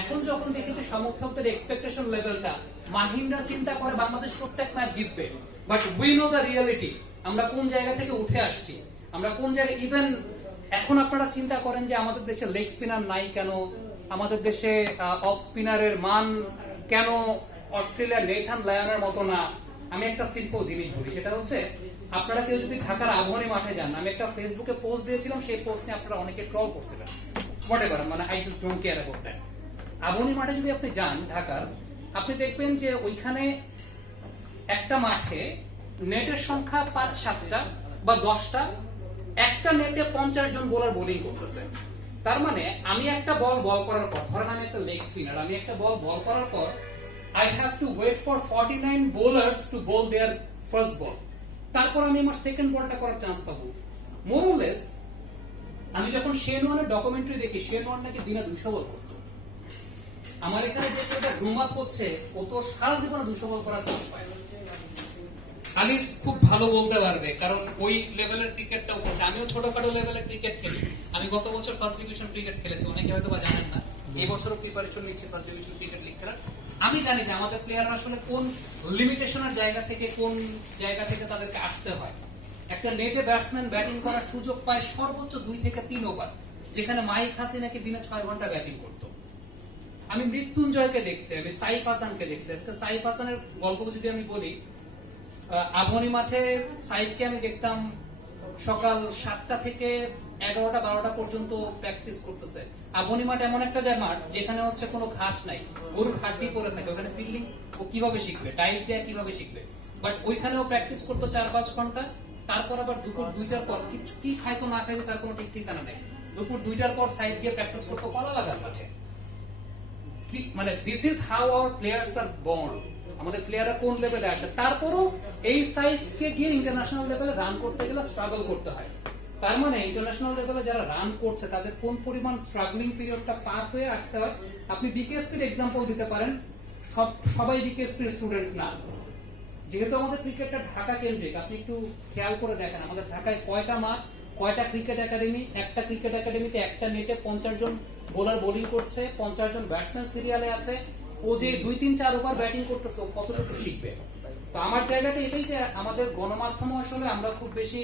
এখন যখন দেখেছি সমর্থকদের এক্সপেকটেশন লেভেলটা মাহিন্দ্রা চিন্তা করে বাংলাদেশ প্রত্যেক ম্যাচ জিতবে। But we know the reality আমরা কোন জায়গা থেকে উঠে আসছি? আমরা কোন জায়গায় ইভেন এখন আপনারা চিন্তা করেন যে আমাদের দেশে লেগ স্পিনার নাই কেন? আমাদের দেশে অফ স্পিনারের মান কেন অস্ট্রেলিয়ার নেথান লায়নের মতো না? আমি একটা সিম্পল জিনিস বলি, সেটা হচ্ছে আপনারা কেউ যদি ঢাকার আবহানী মাঠে যান, আমি একটা ফেসবুকে পোস্ট দিয়েছিলাম, সেই পোস্ট নিয়ে আপনারা অনেকে ট্রল করছিলেন। হোয়াট এভার মানে I just don't care about that Abahani মাঠে যদি আপনি যান ঢাকার, আপনি দেখবেন যে ওইখানে একটা মাঠে নেটের সংখ্যা পাঁচ, সাতটা বা দশটা, একটা নেটে পঞ্চাশ জন বোলার বোলিং করতেছে। তার মানে আমি একটা বল বল করার পর, ধরেন আমি একটা লেগ স্পিনার আমি একটা বল বল করার পর I have to wait for forty nine bowlers to ball their first ball তারপর আমি আমার সেকেন্ড বলটা করার চান্স পাবো। মোরলেস আমি যখন শেন ওয়ানের ডকুমেন্টারি দেখি, শেন ওয়ান নাকি দিনে দুশো বল করতো। আমার এখানে যে ছেলেটা রুম আপ করছে, ও তো সারা জীবনে দুশো বল করার চান্স পায় আনিস খুব ভালো বলতে পারবে, কারণ ওই লেভেলের ক্রিকেটটাও করছে আমিও ছোটখাটো লেভেলের ক্রিকেট খেলি। আমি গত বছর ফার্স্ট ডিভিশন ক্রিকেট খেলেছি, অনেকে হয়তো বা জানেন না। এই বছরও প্রিপারেশন নিচ্ছে ফার্স্ট ডিভিশন ক্রিকেট লিগ খেলার। আমি জানি যে আমাদের প্লেয়াররা আসলে কোন লিমিটেশনের জায়গা থেকে, কোন জায়গা থেকে তাদেরকে আসতে হয়। একটা নেটে ব্যাটসম্যান ব্যাটিং করার সুযোগ পায় সর্বোচ্চ দুই থেকে তিন ওভার যেখানে মাইক হাসি নাকি দিনে ছয় ঘণ্টা ব্যাটিং করতো। আমি মৃত্যুঞ্জয়কে দেখছি, আমি সাইফ হাসানকে দেখছি। আজকে সাইফ হাসানের গল্প যদি আমি বলি আবনি মাঠে সাইফকে আমি দেখতাম সকাল সাতটা থেকে এগারোটা, বারোটা পর্যন্ত প্র্যাকটিস করতেছে। আবনি মাঠ এমন একটা জায়গা, মাঠ যেখানে হচ্ছে কোনো ঘাস নাই, গরুর হাড্ডি পরে থাকে। ওখানে ফিল্ডিং ও কীভাবে শিখবে টাইট দেয়া কীভাবে শিখবে? বাট ওইখানেও প্র্যাকটিস করতো চার, পাঁচ ঘণ্টা, তারপর আবার দুপুর দুইটার পর কিছু কি খাইতো না খাইতো তার কোনো ঠিক ঠিকানা নেই। দুপুর দুইটার পর সাইড গিয়ে প্র্যাকটিস করতো কলা বাগান মাঠে। মানে this is how our players are born আমাদের প্লেয়াররা কোন লেভেলে আসে? তারপরও এই সাইজকে গিয়ে ইন্টারন্যাশনাল লেভেলে রান করতে গেলে স্ট্রাগল করতে হয়। তার মানে ইন্টারন্যাশনাল লেভেলে যারা রান করছে, তাদের কোন পরিমাণ স্ট্রাগলিং পিরিয়ডটা পার হয়ে আসতে হয়? আপনি বিকেএসপির এক্সাম্পল দিতে পারেন। সব, সবাই বিকেএসপির স্টুডেন্ট না। যেহেতু আমাদের ক্রিকেটটা ঢাকা কেন্দ্রিক, আপনি একটু খেয়াল করে দেখেন, আমাদের ঢাকায় কয়টা মাঠ, কয়টা ক্রিকেট একাডেমি একটা ক্রিকেট একাডেমিতে একটা নেটে পঞ্চাশ জন বোলার বোলিং করছে, পঞ্চাশ জন ব্যাটসম্যান সিরিয়ালে আছে। ও যে দুই তিন চার ওভার ব্যাটিং করতেছে কতটুকু শিখবে? তো আমার জায়গাটা এটাই যে আমাদের গণমাধ্যম আসলে আমরা খুব বেশি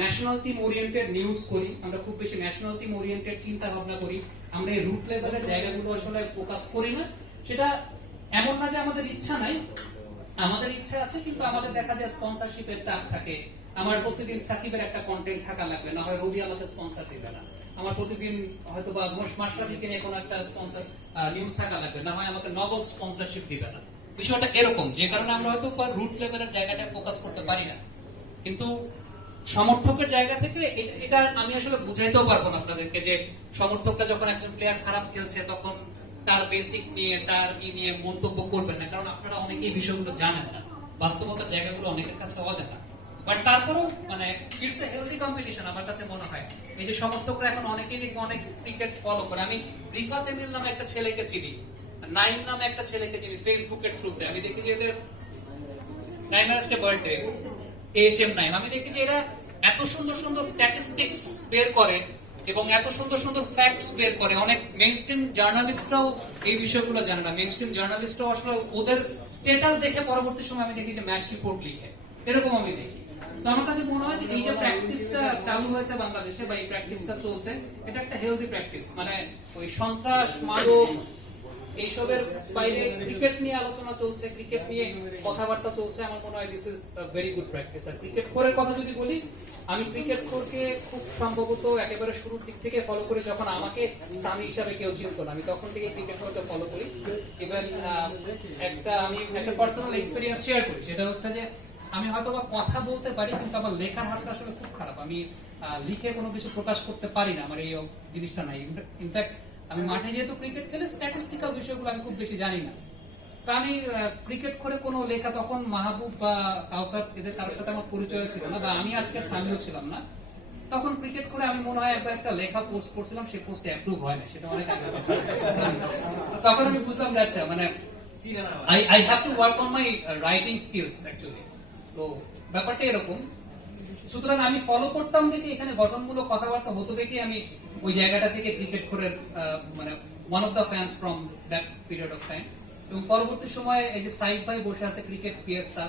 ন্যাশনাল টিম ওরিয়েন্টেড নিউজ করি, আমরা খুব বেশি ন্যাশনাল টিম ওরিয়েন্টেড চিন্তা ভাবনা করি। আমরা এই রুট লেভেলের জায়গাগুলো আসলে ফোকাস করি না। সেটা এমন না যে আমাদের ইচ্ছা নাই, আমাদের ইচ্ছা আছে, কিন্তু আমাদের দেখা যায় স্পন্সরশিপের চাপ থাকে। আমার প্রতিদিন সাকিবের একটা কন্টেন্ট থাকা লাগবে, না হয় রবি আমাকে স্পন্সর দিবে না। আমার প্রতিদিন হয়তো বা মাশরাফিকে নিয়ে কোনো একটা স্পন্সর নিউজ থাকা লাগবে। না হয় আমাকে নগদ স্পন্সরশিপ দিবে না। বিষয়টা এরকম, যে কারণে আমরা হয়তো রুট লেভেলের জায়গাটা ফোকাস করতে পারি না। কিন্তু সমর্থকের জায়গা থেকে এটা আমি আসলে বুঝাইতেও পারব না আপনাদেরকে যে সমর্থকরা যখন একজন প্লেয়ার খারাপ খেলছে, তখন তার বেসিক নিয়ে, তার ই নিয়ে মন্তব্য করবেন না। কারণ আপনারা অনেকেই বিষয়গুলো জানেন না। বাস্তবতার জায়গাগুলো অনেকের কাছে অজানা। বাট তারপরেও মানে ইটস এ হেলদি কম্পিটিশন আমার কাছে মনে হয়। এই যে সমর্থকরা এখন অনেকেই দেখি অনেক ক্রিকেট ফলো করে। আমি নামে একটা ছেলেকে চিনি, নাইম নামে একটা ছেলেকে চিনি ফেসবুকের থ্রুতে আমি দেখি যে এদের আজকে বার্থডে এইচ এম আমি দেখি যে এরা এত সুন্দর সুন্দর স্ট্যাটিস্টিক্স বের করে এবং এত সুন্দর সুন্দর ফ্যাক্টস বের করে। অনেক মেইন জার্নালিস্টরাও এই বিষয়গুলো জানে না। মেইন জার্নালিস্টরাও আসলে ওদের স্ট্যাটাস দেখে পরবর্তী সময় আমি দেখি যে ম্যাচ রিপোর্ট লিখে। এরকম আমি দেখি। তো আমার কাছে মনে হয় যে এই যে প্র্যাকটিসটা চালু হয়েছে বাংলাদেশে বা এই প্র্যাকটিসটা চলছে, এটা একটা হেলদি প্র্যাকটিস মানে ওই সন্ত্রাস, মাদক, এইসবের বাইরে ক্রিকেট নিয়ে আলোচনা চলছে ক্রিকেট নিয়ে কথাবার্তা চলছে। আমার মনে হয় this is very good practice R cricket কথা যদি বলি, আমি ক্রিকেট কোরকে খুব সম্ভবত একেবারে শুরুর দিক থেকে ফলো করে যখন আমাকে স্বামী হিসাবে কেউ চিনত না। আমি তখন থেকে ক্রিকেট কোরকে ফলো করি। ইভেন একটা আমি একটা পার্সোনাল এক্সপিরিয়েন্স শেয়ার করি। সেটা হচ্ছে যে আমি হয়তো বা কথা বলতে পারি কিন্তু আমার লেখার হাতটা আসলে খুব খারাপ। আমি লিখে কোনো কিছু প্রকাশ করতে পারি না আমার এই জিনিসটা নাই। ইনফ্যাক্ট আমি মাঠে যেহেতু ক্রিকেট খেলে স্ট্যাটিস্টিক্যাল বিষয়গুলো আমি খুব বেশি জানি না। তা আমি ক্রিকেট করে কোনো লেখা তখন মাহবুব বা কাউসার এদের কারোর সাথে আমার পরিচয় ছিল না বা আমি আজকে সামিও ছিলাম না। তখন ক্রিকেট করে আমি মনে হয় একবার একটা লেখা পোস্ট করছিলাম সেই পোস্টে অ্যাপ্রুভ হয় না সেটা অনেক তখন আমি বুঝলাম যে আচ্ছা মানে I I have to work on my writing skills actually তো ব্যাপারটা এরকম। সুতরাং আমি ফলো করতাম দেখে এখানে গঠনমূলক কথাবার্তা হতো দেখে আমি ওই জায়গাটা থেকে ক্রিকেট করে মানে one of the fans from that period of time এবং পরবর্তী সময়ে এই যে সাইড ভাই বসে আছে ক্রিকেট ফিয়েস্তা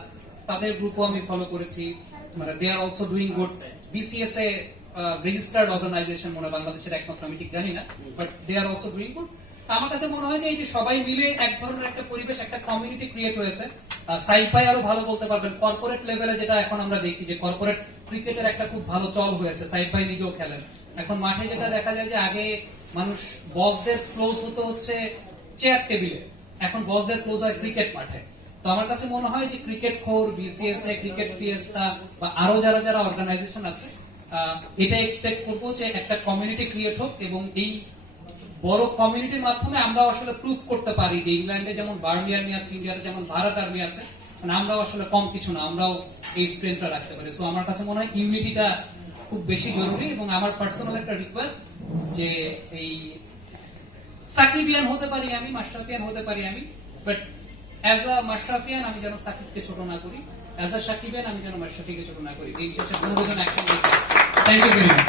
তাদের গ্রুপও আমি ফলো করেছি। মানে they are also doing good BCS a registered organisation মনে বাংলাদেশের একমাত্র, আমি ঠিক জানি না but they are also doing good আমার কাছে মনে হয় যে এই যে সবাই মিলে এক ধরনের একটা পরিবেশ, একটা কমিউনিটি ক্রিয়েট হয়েছে। সাইড ভাই আরও ভালো বলতে পারবেন। কর্পোরেট লেভেলে যেটা এখন আমরা দেখি যে কর্পোরেট ক্রিকেটের একটা খুব ভালো চল হয়েছে। সাইড ভাই নিজেও খেলেন। এখন মাঠে যেটা দেখা যায় যে আগে মানুষ বসদের ক্লোজ হতে হচ্ছে চেয়ার টেবিলে এখন বসদের ক্লোজ হয় ক্রিকেট মাঠে। তো আমার কাছে মনে হয় যে ক্রিকেট খোর বিসিএস এ ক্রিকেট ফিয়েস্তা বা আরও যারা যারা অর্গানাইজেশন আছে এটা এক্সপেক্ট করব যে একটা কমিউনিটি ক্রিয়েট হোক এবং এই বড় কমিউনিটির মাধ্যমে আমরা আসলে প্রুভ করতে পারি যে ইংল্যান্ডে যেমন বার্মি আর্মি আছে ইন্ডিয়াতে যেমন ভারত আর্মি আছে মানে আমরাও আসলে কম কিছু না, আমরাও এই স্ট্রেংথটা রাখতে পারি। সো আমার কাছে মনে হয় ইউনিটিটা খুব বেশি জরুরি এবং আমার পার্সোনাল একটা রিকোয়েস্ট যে এই সাকিবিয়ান হতে পারি আমি, মাশরাফিয়ান হতে পারি আমি বাট অ্যাজ আ মাশরাফিয়ান আমি যেন সাকিবকে ছোট না করি অ্যাজ আ সাকিবিয়ান আমি যেন মাশরাফিকে ছোট না করি। এই শেষে বন্ধুজন একসঙ্গে। Thank you very much